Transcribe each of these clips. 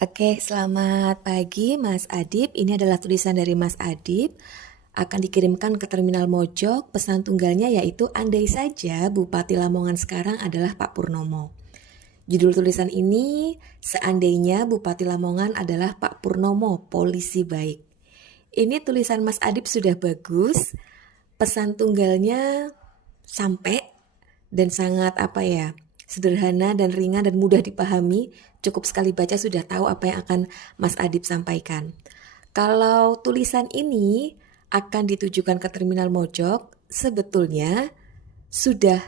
Oke, selamat pagi Mas Adib. Ini adalah tulisan dari Mas Adib. Akan dikirimkan ke Terminal Mojok. Pesan tunggalnya yaitu andai saja Bupati Lamongan sekarang adalah Pak Purnomo. Judul tulisan ini, seandainya Bupati Lamongan adalah Pak Purnomo, polisi baik. Ini tulisan Mas Adib sudah bagus. Pesan tunggalnya sampai dan sangat sederhana dan ringan dan mudah dipahami. Cukup sekali baca sudah tahu apa yang akan Mas Adib sampaikan. Kalau tulisan ini akan ditujukan ke Terminal Mojok, sebetulnya sudah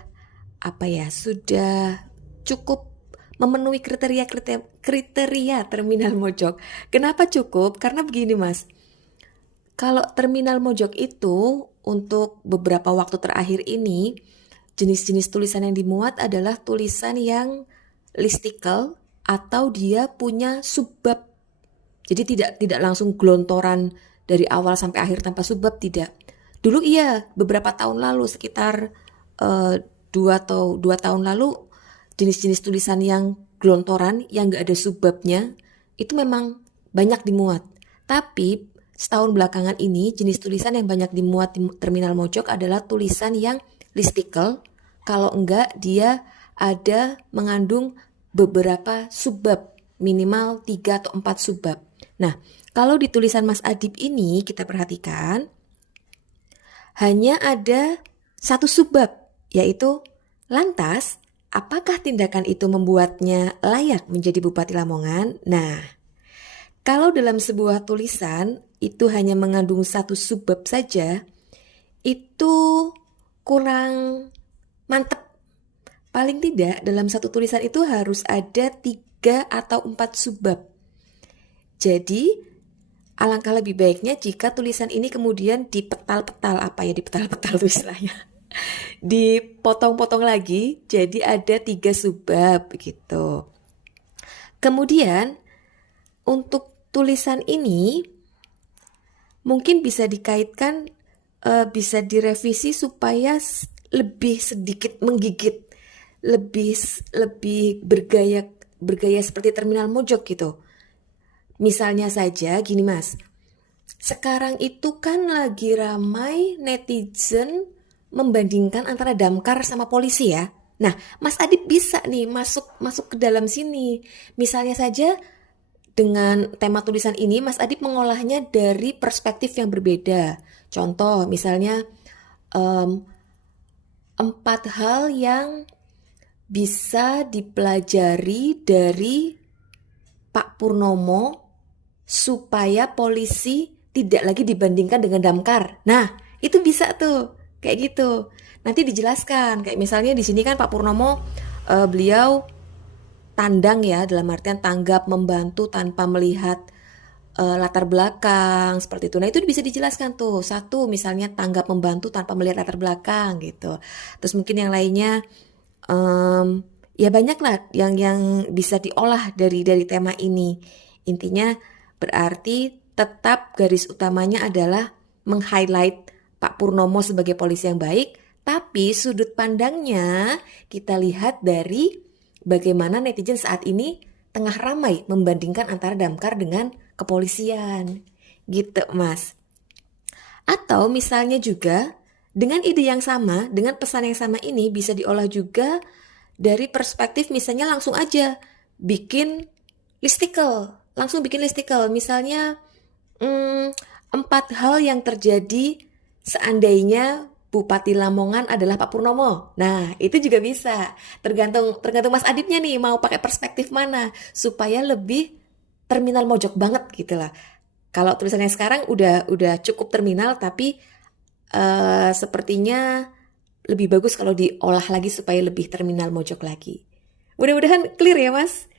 sudah cukup memenuhi kriteria Terminal Mojok. Kenapa cukup? Karena begini Mas, kalau Terminal Mojok itu untuk beberapa waktu terakhir ini, jenis-jenis tulisan yang dimuat adalah tulisan yang listicle atau dia punya subbab. Jadi tidak langsung gelontoran dari awal sampai akhir tanpa subbab, tidak. Dulu iya, beberapa tahun lalu sekitar 2 tahun lalu, jenis-jenis tulisan yang gelontoran yang gak ada subbabnya itu memang banyak dimuat. Tapi setahun belakangan ini jenis tulisan yang banyak dimuat di Terminal Mojok adalah tulisan yang listicle. Kalau enggak dia ada mengandung beberapa subbab, minimal 3 atau 4 subbab. Nah, kalau di tulisan Mas Adib ini kita perhatikan hanya ada satu subbab, yaitu lantas apakah tindakan itu membuatnya layak menjadi Bupati Lamongan? Nah, kalau dalam sebuah tulisan itu hanya mengandung satu subbab saja, itu kurang mantep. Paling tidak dalam satu tulisan itu harus ada 3 atau 4 subbab. Jadi alangkah lebih baiknya jika tulisan ini kemudian dipetal-petal, dipetal-petal tuh istilahnya. Dipotong-potong lagi jadi ada 3 subbab gitu. Kemudian untuk tulisan ini mungkin bisa dikaitkan, bisa direvisi supaya lebih sedikit menggigit, lebih bergaya seperti Terminal Mojok gitu. Misalnya saja gini Mas, sekarang itu kan lagi ramai netizen membandingkan antara damkar sama polisi ya. Nah, Mas Adib bisa nih masuk ke dalam sini. Misalnya saja dengan tema tulisan ini Mas Adib mengolahnya dari perspektif yang berbeda. Contoh misalnya 4 hal yang bisa dipelajari dari Pak Purnomo supaya polisi tidak lagi dibandingkan dengan damkar. Nah, itu bisa tuh, kayak gitu. Nanti dijelaskan, kayak misalnya di sini kan Pak Purnomo beliau tandang ya, dalam artian tanggap, membantu tanpa melihat latar belakang seperti itu. Nah, itu bisa dijelaskan tuh. Satu, misalnya tanggap membantu tanpa melihat latar belakang gitu. Terus mungkin yang lainnya ya banyak lah yang bisa diolah dari tema ini. Intinya berarti tetap garis utamanya adalah meng-highlight Pak Purnomo sebagai polisi yang baik, tapi sudut pandangnya kita lihat dari bagaimana netizen saat ini tengah ramai membandingkan antara damkar dengan kepolisian. Gitu, Mas. Atau misalnya juga dengan ide yang sama, dengan pesan yang sama ini bisa diolah juga dari perspektif misalnya langsung aja bikin listicle. Langsung bikin listicle. Misalnya 4 hal yang terjadi seandainya Bupati Lamongan adalah Pak Purnomo. Nah, itu juga bisa. Tergantung Mas Adibnya nih mau pakai perspektif mana supaya lebih Terminal Mojok banget gitu lah. Kalau tulisannya sekarang udah cukup terminal, tapi sepertinya lebih bagus kalau diolah lagi supaya lebih Terminal Mojok lagi. Mudah-mudahan clear ya Mas.